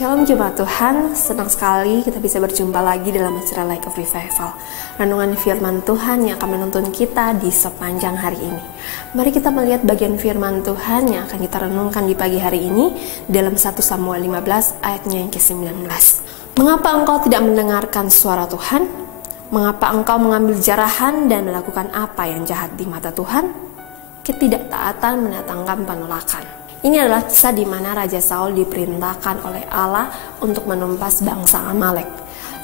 Shalom Jemaat Tuhan, senang sekali kita bisa berjumpa lagi dalam acara Like of Revival, renungan firman Tuhan yang akan menuntun kita di sepanjang hari ini. Mari kita melihat bagian firman Tuhan yang akan kita renungkan di pagi hari ini dalam 1 Samuel 15 ayatnya yang ke-19. Mengapa engkau tidak mendengarkan suara Tuhan? Mengapa engkau mengambil jarahan dan melakukan apa yang jahat di mata Tuhan? Ketidaktaatan mendatangkan penolakan. Ini adalah kisah di mana Raja Saul diperintahkan oleh Allah untuk menumpas bangsa Amalek.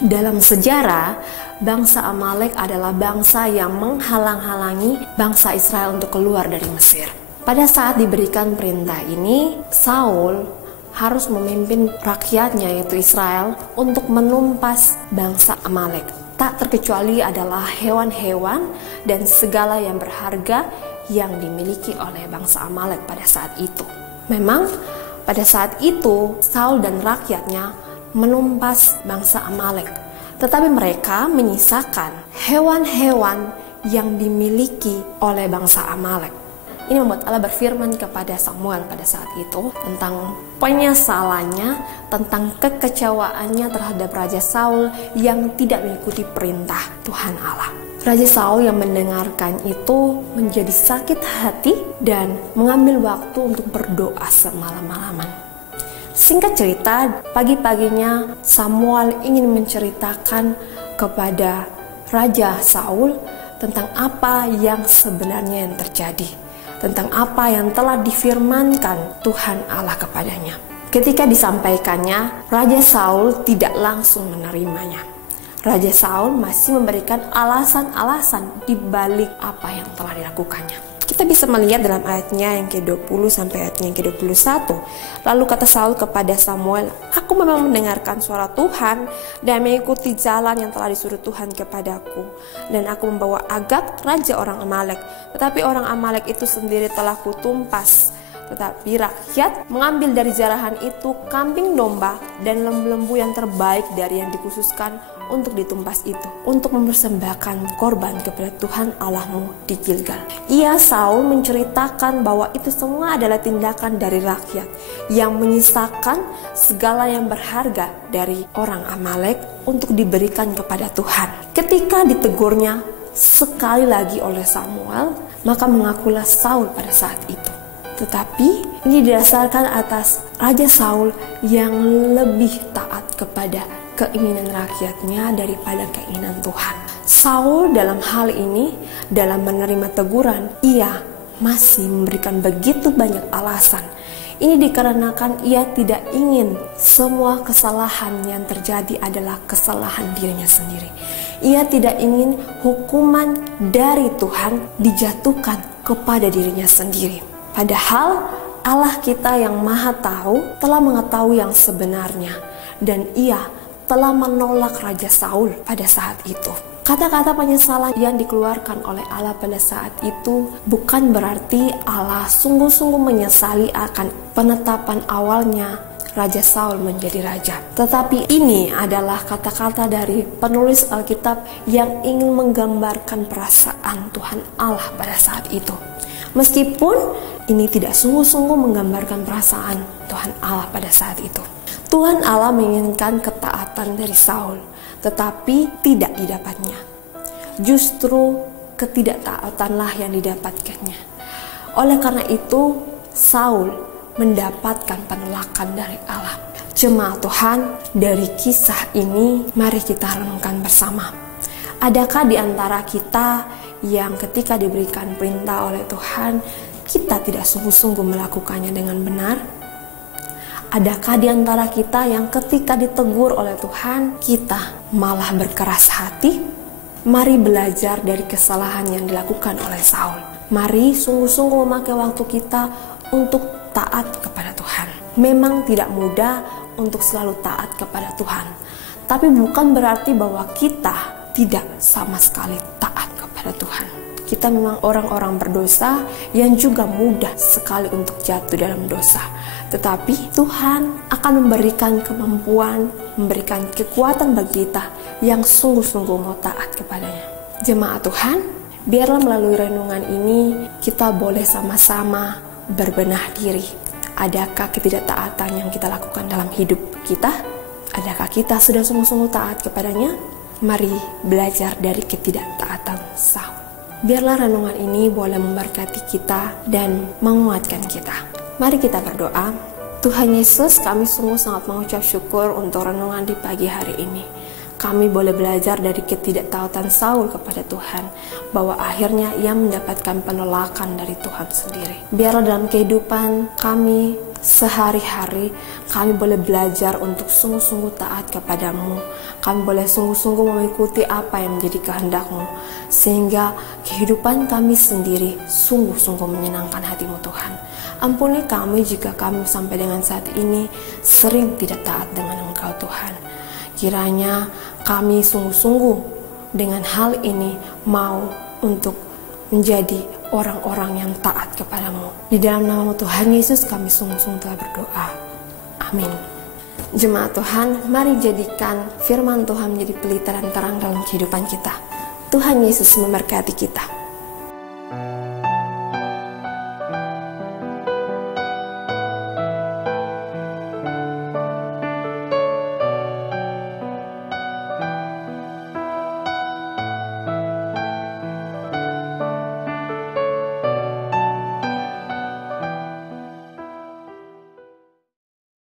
Dalam sejarah, bangsa Amalek adalah bangsa yang menghalang-halangi bangsa Israel untuk keluar dari Mesir. Pada saat diberikan perintah ini, Saul harus memimpin rakyatnya yaitu Israel untuk menumpas bangsa Amalek. Tak terkecuali adalah hewan-hewan dan segala yang berharga yang dimiliki oleh bangsa Amalek pada saat itu. Memang pada saat itu Saul dan rakyatnya menumpas bangsa Amalek, tetapi mereka menyisakan hewan-hewan yang dimiliki oleh bangsa Amalek. Ini membuat Allah berfirman kepada Samuel pada saat itu tentang penyesalannya, tentang kekecewaannya terhadap Raja Saul yang tidak mengikuti perintah Tuhan Allah. Raja Saul yang mendengarkan itu menjadi sakit hati dan mengambil waktu untuk berdoa semalam-malaman. Singkat cerita, pagi-paginya Samuel ingin menceritakan kepada Raja Saul tentang apa yang sebenarnya yang terjadi, tentang apa yang telah difirmankan Tuhan Allah kepadanya. Ketika disampaikannya, Raja Saul tidak langsung menerimanya. Raja Saul masih memberikan alasan-alasan di balik apa yang telah dilakukannya. Kita bisa melihat dalam ayatnya yang ke-20 sampai ayatnya yang ke-21. Lalu kata Saul kepada Samuel, "Aku memang mendengarkan suara Tuhan dan mengikuti jalan yang telah disuruh Tuhan kepadaku. Dan aku membawa Agag, raja orang Amalek. Tetapi orang Amalek itu sendiri telah kutumpas. Tetapi rakyat mengambil dari jarahan itu kambing domba dan lembu-lembu yang terbaik dari yang dikhususkan untuk ditumpas itu, untuk mempersembahkan korban kepada Tuhan Allahmu di Gilgal." Ia Saul menceritakan bahwa itu semua adalah tindakan dari rakyat yang menyisakan segala yang berharga dari orang Amalek untuk diberikan kepada Tuhan. Ketika ditegurnya sekali lagi oleh Samuel, maka mengakulah Saul pada saat itu. Tetapi ini didasarkan atas Raja Saul yang lebih taat kepada keinginan rakyatnya daripada keinginan Tuhan. Saul dalam hal ini, dalam menerima teguran, ia masih memberikan begitu banyak alasan. Ini dikarenakan ia tidak ingin semua kesalahan yang terjadi adalah kesalahan dirinya sendiri. Ia tidak ingin hukuman dari Tuhan dijatuhkan kepada dirinya sendiri. Padahal Allah kita yang maha tahu telah mengetahui yang sebenarnya, dan ia telah menolak Raja Saul pada saat itu. Kata-kata penyesalan yang dikeluarkan oleh Allah pada saat itu bukan berarti Allah sungguh-sungguh menyesali akan penetapan awalnya Raja Saul menjadi raja. Tetapi ini adalah kata-kata dari penulis Alkitab yang ingin menggambarkan perasaan Tuhan Allah pada saat itu. Meskipun ini tidak sungguh-sungguh menggambarkan perasaan Tuhan Allah pada saat itu. Tuhan Allah menginginkan ketaatan dari Saul, tetapi tidak didapatnya. Justru ketidaktaatanlah yang didapatkannya. Oleh karena itu, Saul mendapatkan penolakan dari Allah. Jemaat Tuhan, dari kisah ini mari kita renungkan bersama. Adakah di antara kita yang ketika diberikan perintah oleh Tuhan, kita tidak sungguh-sungguh melakukannya dengan benar? Adakah di antara kita yang ketika ditegur oleh Tuhan, kita malah berkeras hati? Mari belajar dari kesalahan yang dilakukan oleh Saul. Mari sungguh-sungguh memakai waktu kita untuk taat kepada Tuhan. Memang tidak mudah untuk selalu taat kepada Tuhan, tapi bukan berarti bahwa kita tidak sama sekali taat kepada Tuhan. Kita memang orang-orang berdosa yang juga mudah sekali untuk jatuh dalam dosa. Tetapi Tuhan akan memberikan kemampuan, memberikan kekuatan bagi kita yang sungguh-sungguh mau taat kepadanya. Jemaat Tuhan, biarlah melalui renungan ini kita boleh sama-sama berbenah diri. Adakah ketidaktaatan yang kita lakukan dalam hidup kita? Adakah kita sudah sungguh-sungguh taat kepadanya? Mari belajar dari ketidaktaatan Saul. Biarlah renungan ini boleh memberkati kita dan menguatkan kita. Mari kita berdoa. Tuhan Yesus, kami sungguh sangat mengucap syukur untuk renungan di pagi hari ini. Kami boleh belajar dari ketidaktaatan Saul kepada Tuhan, bahwa akhirnya ia mendapatkan penolakan dari Tuhan sendiri. Biarlah dalam kehidupan kami sehari-hari, kami boleh belajar untuk sungguh-sungguh taat kepadamu. Kami boleh sungguh-sungguh mengikuti apa yang menjadi kehendak-Mu, sehingga kehidupan kami sendiri sungguh-sungguh menyenangkan hati-Mu Tuhan. Ampuni kami jika kami sampai dengan saat ini sering tidak taat dengan Engkau Tuhan. Kiranya kami sungguh-sungguh dengan hal ini mau untuk menjadi orang-orang yang taat kepadamu. Di dalam nama Tuhan Yesus kami sungguh-sungguh telah berdoa. Amin. Jemaat Tuhan, mari jadikan firman Tuhan menjadi pelita dan terang dalam kehidupan kita. Tuhan Yesus memberkati kita.